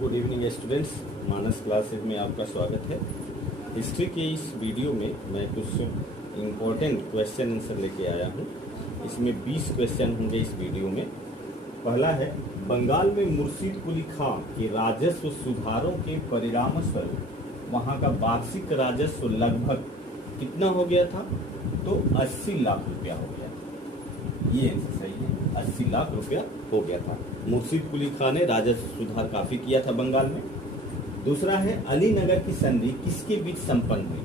Good evening students, मानस classes में आपका स्वागत है। हिस्ट्री के इस वीडियो में मैं कुछ इम्पोर्टेंट क्वेश्चन आंसर लेके आया हूँ। इसमें 20 क्वेश्चन होंगे इस वीडियो में। पहला है, बंगाल में मुर्शिद कुली खां के राजस्व सुधारों के परिणाम स्वरूप वहाँ का वार्षिक राजस्व लगभग कितना हो गया था? तो 80 लाख रुपया हो गया था। ये आंसर सही है, 80 लाख रुपया हो गया था। मुर्शिद कुली खां ने राजस्व सुधार काफी किया था बंगाल में। दूसरा है, अलीनगर की संधि किसके बीच संपन्न हुई?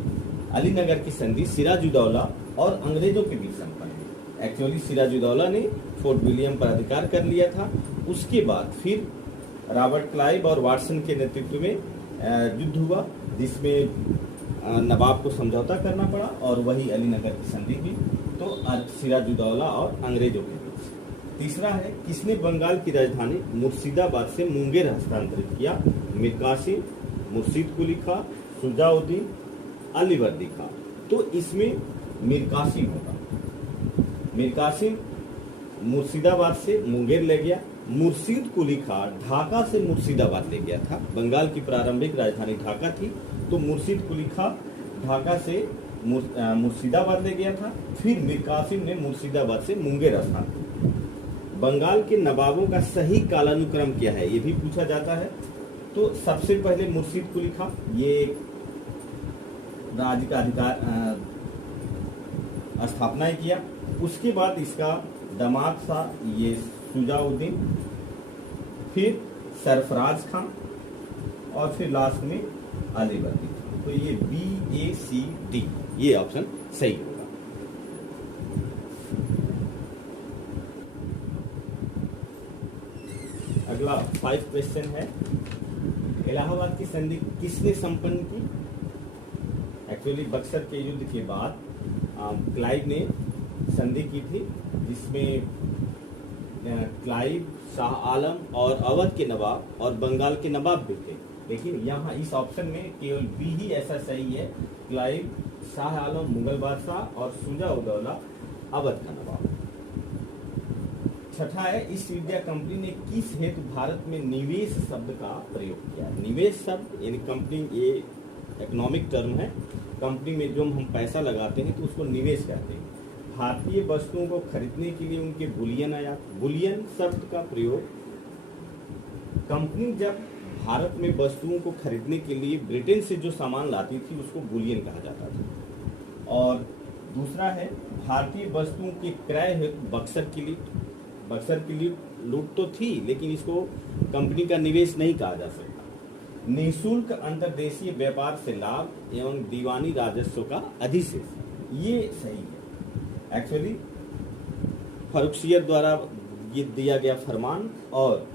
अलीनगर की संधि सिराजुद्दौला और अंग्रेजों के बीच संपन्न हुई। एक्चुअली सिराजुद्दौला ने फोर्ट विलियम पर अधिकार कर लिया था। उसके बाद फिर रॉबर्ट क्लाइव और वाटसन के नेतृत्व में युद्ध हुआ, जिसमें नवाब को समझौता करना पड़ा और वही अलीनगर की संधि हुई। तो सिराजुद्दौला और अंग्रेजों के बीच। तीसरा है, किसने बंगाल की राजधानी मुर्शिदाबाद से मुंगेर हस्तांतरित किया? मीर कासिम, मुर्शिद कुली खां, शुजाउद्दीन, अलीवर्दी खां। तो इसमें मीर कासिम होगा। मीर कासिम मुर्शिदाबाद से मुंगेर ले गया। मुर्शिद कुली खां ढाका से मुर्शिदाबाद ले गया था। बंगाल की प्रारंभिक राजधानी ढाका थी, तो मुर्शिद कुली खां ढाका से मुर्शिदाबाद ले गया था। फिर मीर कासिम ने मुर्शिदाबाद से मुंगेर हस्तांतरित। बंगाल के नवाबों का सही कालानुक्रम क्या है, ये भी पूछा जाता है। तो सबसे पहले मुर्शिद कुली खां, ये राज्य का अधिकार स्थापना किया। उसके बाद इसका दामाद था ये शुजाउद्दीन, फिर सरफराज खां और फिर लास्ट में अलीवर्दी खां। तो ये BACD ये ऑप्शन सही होगा। अगला 5 क्वेश्चन है, इलाहाबाद की संधि किसने संपन्न की? एक्चुअली बक्सर के युद्ध के बाद क्लाइव ने संधि की थी, जिसमें क्लाइव, शाह आलम और अवध के नवाब और बंगाल के नवाब भी थे। लेकिन यहाँ इस ऑप्शन में केवल बी ही ऐसा सही है, क्लाइव, शाह आलम मुगल बादशाह और शुजाउद्दौला अवध का नवाब। छठा है, ईस्ट इंडिया कंपनी ने किस हेतु भारत में निवेश शब्द का प्रयोग किया? निवेश शब्द यानी कंपनी, ये इकोनॉमिक टर्म है। कंपनी में जो हम पैसा लगाते हैं तो उसको निवेश कहते हैं। भारतीय वस्तुओं को खरीदने के लिए उनके बुलियन आया। बुलियन शब्द का प्रयोग, कंपनी जब भारत में वस्तुओं को खरीदने के लिए ब्रिटेन से जो सामान लाती थी उसको बुलियन कहा जाता था। और दूसरा है, भारतीय वस्तुओं के क्रय हेतु बक्सर की लूट तो थी, लेकिन इसको कंपनी का निवेश नहीं कहा जा सकता। निःशुल्क अंतर्देशीय व्यापार से लाभ एवं दीवानी राजस्व का अधिशेष, ये सही है। एक्चुअली फर्रुखसियर द्वारा ये दिया गया फरमान और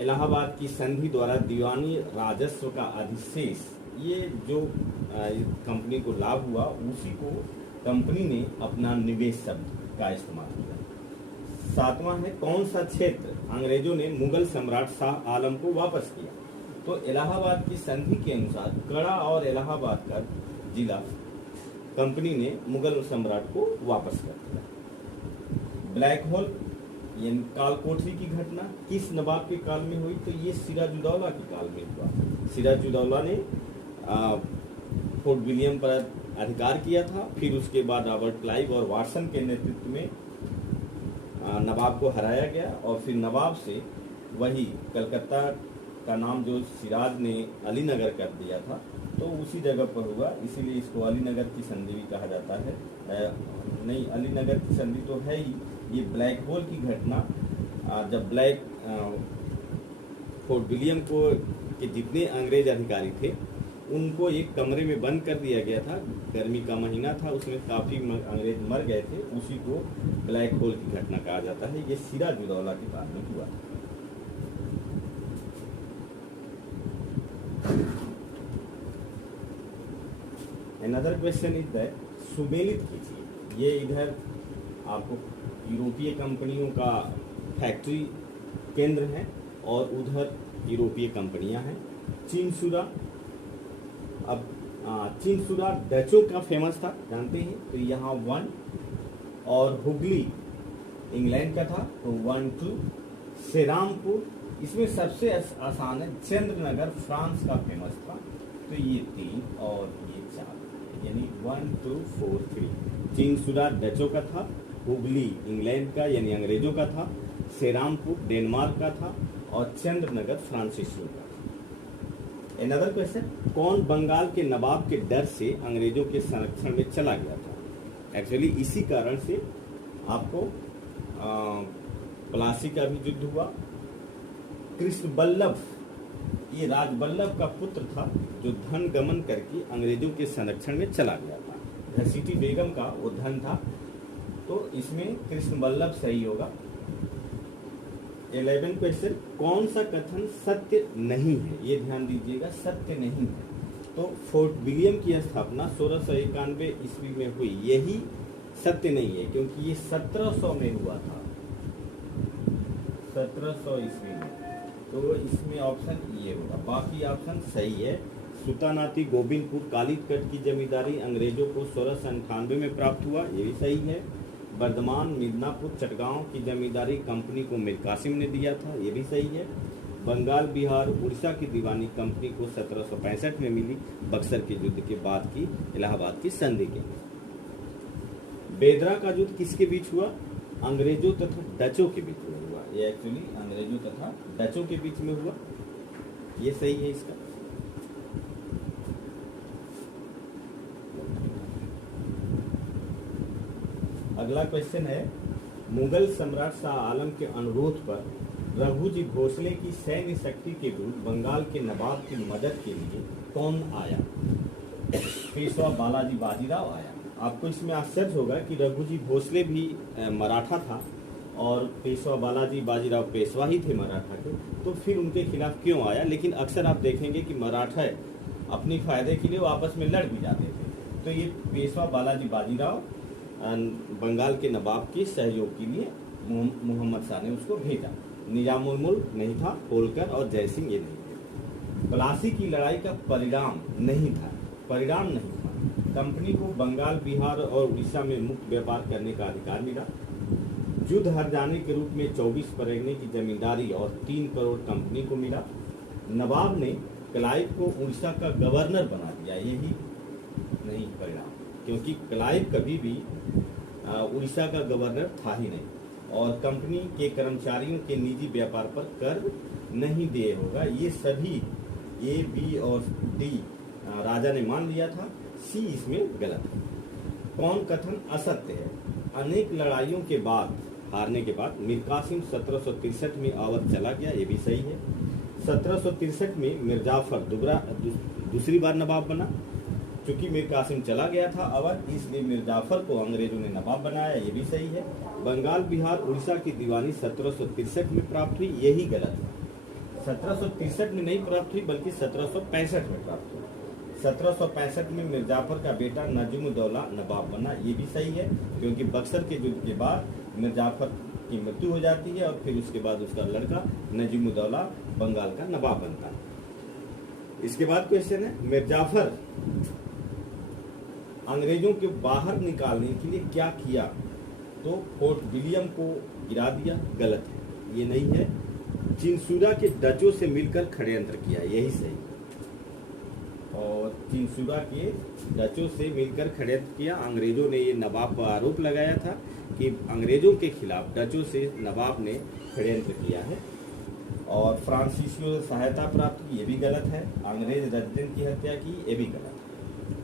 इलाहाबाद की संधि द्वारा दीवानी राजस्व का अधिशेष, ये जो कंपनी को लाभ हुआ उसी को कंपनी ने अपना निवेश शब्द का इस्तेमाल किया। 7वां है, कौन सा क्षेत्र अंग्रेजों ने मुगल सम्राट शाह आलम को वापस किया? तो इलाहाबाद की संधि के अनुसार कड़ा और इलाहाबाद का जिला कंपनी ने मुगल सम्राट को वापस कर दिया। ब्लैक होल यानी कालकोठरी की घटना किस नवाब के काल में हुई? तो ये सिराजुद्दौला के काल में हुआ। सिराजुद्दौला ने फोर्ट विलियम पर अधिकार किया था। फिर उसके बाद रॉबर्ट क्लाइव और वाटसन के नेतृत्व में नवाब को हराया गया और फिर नवाब से वही कलकत्ता का नाम जो सिराज ने अलीनगर कर दिया था, तो उसी जगह पर हुआ, इसीलिए इसको अलीनगर की संधि भी कहा जाता है। नहीं, अलीनगर की संधि तो है ही। ये ब्लैक होल की घटना, जब फोर्ट विलियम को के जितने अंग्रेज अधिकारी थे उनको एक कमरे में बंद कर दिया गया था। गर्मी का महीना था, उसमें काफी अंग्रेज मर गए थे, उसी को ब्लैक होल की घटना कहा जाता है। ये सिराजुद्दौला के बाद में हुआ। Another question is that, सुमेलित कीजिए। ये इधर आपको यूरोपीय कंपनियों का फैक्ट्री केंद्र है और उधर यूरोपीय कंपनियां हैं। चिनसुरा, अब चिनसुरा डचों का फेमस था, जानते हैं, तो यहाँ 1। और हुगली इंग्लैंड का था, तो 1 2। श्रीरामपुर इसमें सबसे आसान है, चंद्रनगर फ्रांस का फेमस था। तो ये 3 और ये 4, यानी 1 2 4 3। चिंसुरा डचों का था, हुगली इंग्लैंड का यानी अंग्रेजों का था, सेरामपुर डेनमार्क का था और चंद्रनगर फ्रांसीसियों का था। अनदर क्वेश्चन, कौन बंगाल के नवाब के डर से अंग्रेजों के संरक्षण में चला गया था? एक्चुअली इसी कारण से आपको प्लासी का भी युद्ध हुआ। कृष्ण बल्लभ, ये राजबल्लभ का पुत्र था जो धन गमन करके अंग्रेजों के संरक्षण में चला गया था। घसीटी बेगम का वो धन था, तो इसमें कृष्ण बल्लभ सही होगा। 11 क्वेश्चन, कौन सा कथन सत्य नहीं है? ये ध्यान दीजिएगा, सत्य नहीं है। तो फोर्ट विलियम की स्थापना 1691 ईस्वी में हुई, यही सत्य नहीं है क्योंकि ये 1700 में हुआ था, 1700 ईस्वी में। तो इसमें ऑप्शन ये होगा, बाकी ऑप्शन सही है। सुतानाती गोविंदपुर कालीकट की जमींदारी अंग्रेजों को 1698 में प्राप्त हुआ, ये भी सही है। बर्धमान मिदनापुर चटगांव की जमींदारी कंपनी को मीर कासिम ने दिया था, ये भी सही है। बंगाल बिहार उड़ीसा की दीवानी कंपनी को 1765 में मिली, बक्सर के युद्ध के बाद की इलाहाबाद की संधि के। बेदरा का युद्ध किसके बीच हुआ? अंग्रेजों तथा डचों के बीच में हुआ। ये एक्चुअली अंग्रेजों तथा डचों के बीच में हुआ, ये सही है इसका। अगला क्वेश्चन है, मुगल सम्राट शाह आलम के अनुरोध पर रघुजी भोसले की सैन्य शक्ति के विरुद्ध बंगाल के नवाब की मदद के लिए कौन आया? पेशवा बालाजी बाजीराव आया। आपको इसमें आश्चर्य होगा कि रघुजी भोसले भी मराठा था और पेशवा बालाजी बाजीराव पेशवा ही थे मराठा के, तो फिर उनके खिलाफ क्यों आया? लेकिन अक्सर आप देखेंगे कि मराठा अपनी फायदे के लिए वो आपस में लड़ भी जाते थे। तो ये पेशवा बालाजी बाजीराव बंगाल के नवाब के सहयोग के लिए मोहम्मद शाह ने उसको भेजा। निजामुल मुल्क नहीं था, होलकर और जयसिंह ये नहीं थे। प्लासी की लड़ाई का परिणाम नहीं था, कंपनी को बंगाल बिहार और उड़ीसा में मुक्त व्यापार करने का अधिकार मिला। युद्ध हार जाने के रूप में 24 परगने की जमींदारी और 3 करोड़ कंपनी को मिला। नवाब ने क्लाइव को उड़ीसा का गवर्नर बना दिया, यही नहीं परिणाम, क्योंकि क्लाइव कभी भी उड़ीसा का गवर्नर था ही नहीं और कंपनी के कर्मचारियों के निजी व्यापार पर कर नहीं दिए होगा। ये सभी ए, बी और डी राजा ने मान लिया था, सी इसमें गलत है। कौन कथन असत्य है? अनेक लड़ाइयों के बाद हारने के बाद मीर कासिम 1763 में अवध चला गया, ये भी सही है। 1763 में मिर्जाफर दूसरी बार नवाब बना। चूंकि मीर कासिम चला गया था अवध, इसलिए मिर्जाफर को अंग्रेजों ने नवाब बनाया, ये भी सही है। बंगाल बिहार उड़ीसा की दीवानी 1763 में प्राप्त हुई, यही गलत है। 1763 में नहीं प्राप्त हुई बल्कि 1765 में प्राप्त हुई। 1765 में मिर्जाफर का बेटा नजमुद्दौला नवाब बना, ये भी सही है क्योंकि बक्सर के युद्ध के बाद मिर्जाफर की मृत्यु हो जाती है और फिर उसके बाद उसका लड़का नजमुद्दौला बंगाल का नवाब बनता है। इसके बाद क्वेश्चन है, मिर्जाफर अंग्रेजों के बाहर निकालने के लिए क्या किया? तो फोर्ट विलियम को गिरा दिया, गलत है, ये नहीं है। चिंसुरा के डचों से मिलकर षड्यंत्र किया, यही सही। और चिंसुरा के डचों से मिलकर षड्यंत्र किया। अंग्रेजों ने ये नवाब पर आरोप लगाया था कि अंग्रेजों के खिलाफ डचों से नवाब ने षड्यंत्र किया है। और फ्रांसीसियों से सहायता प्राप्त की, ये भी गलत है। अंग्रेज रेजिडेंट की हत्या की, ये भी गलत है।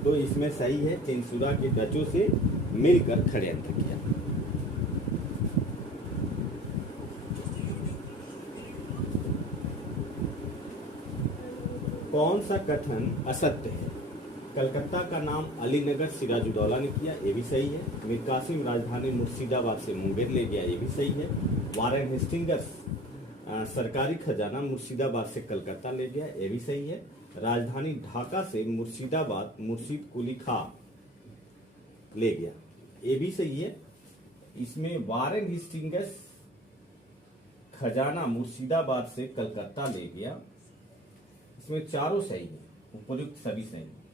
तो इसमें सही है, चिंसुरा के डचों से मिलकर षड्यंत्र किया। कौन सा कथन असत्य है? कलकत्ता का नाम अलीनगर सिराजुद्दौला ने किया, ये भी सही है। मीर कासिम राजधानी मुर्शिदाबाद से मुंगेर ले गया, ये भी सही है। वारेन हेस्टिंग्स सरकारी खजाना मुर्शिदाबाद से कलकत्ता ले गया, ये भी सही है। राजधानी ढाका से मुर्शिदाबाद मुर्शिद कुली खां ले गया, ये भी सही है। इसमें वारेन हेस्टिंग्स खजाना मुर्शिदाबाद से कलकत्ता ले गया, इसमें चारों सही है, उपयुक्त सभी सही है।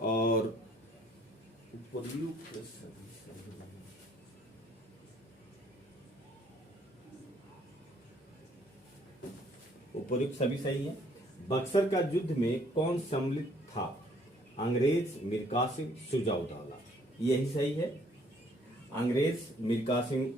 और उपयुक्त सभी सही है। 11 उपयुक्त सभी सही है। बक्सर का युद्ध में कौन सम्मिलित था? अंग्रेज, मीर कासिम, शुजा-उद-दौला। यही सही है। अंग्रेज मीर कासिम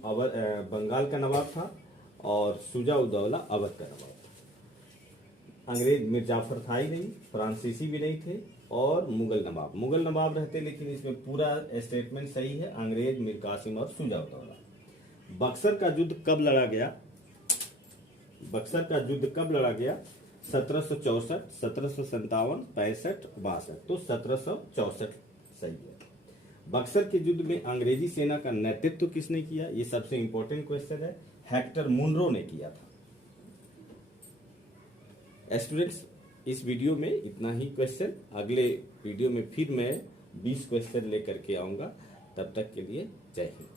बंगाल का नवाब था और शुजा-उद-दौला अवध का नवाब था। अंग्रेज मीर जाफर था ही नहीं, फ्रांसीसी भी नहीं थे और मुगल नवाब रहते, लेकिन इसमें पूरा स्टेटमेंट सही है, अंग्रेज, मीर कासिम और शुजा-उद-दौला। बक्सर का युद्ध कब लड़ा गया? बक्सर का युद्ध कब लड़ा गया? 1764, 1757, 65, 62। तो 1764 सही है। बक्सर के युद्ध में अंग्रेजी सेना का नेतृत्व किसने किया? ये सबसे इंपॉर्टेंट क्वेश्चन है। हेक्टर मुनरो ने किया था। स्टूडेंट्स, इस वीडियो में इतना ही क्वेश्चन। अगले वीडियो में फिर मैं 20 क्वेश्चन लेकर के आऊंगा। तब तक के लिए जय हिंद।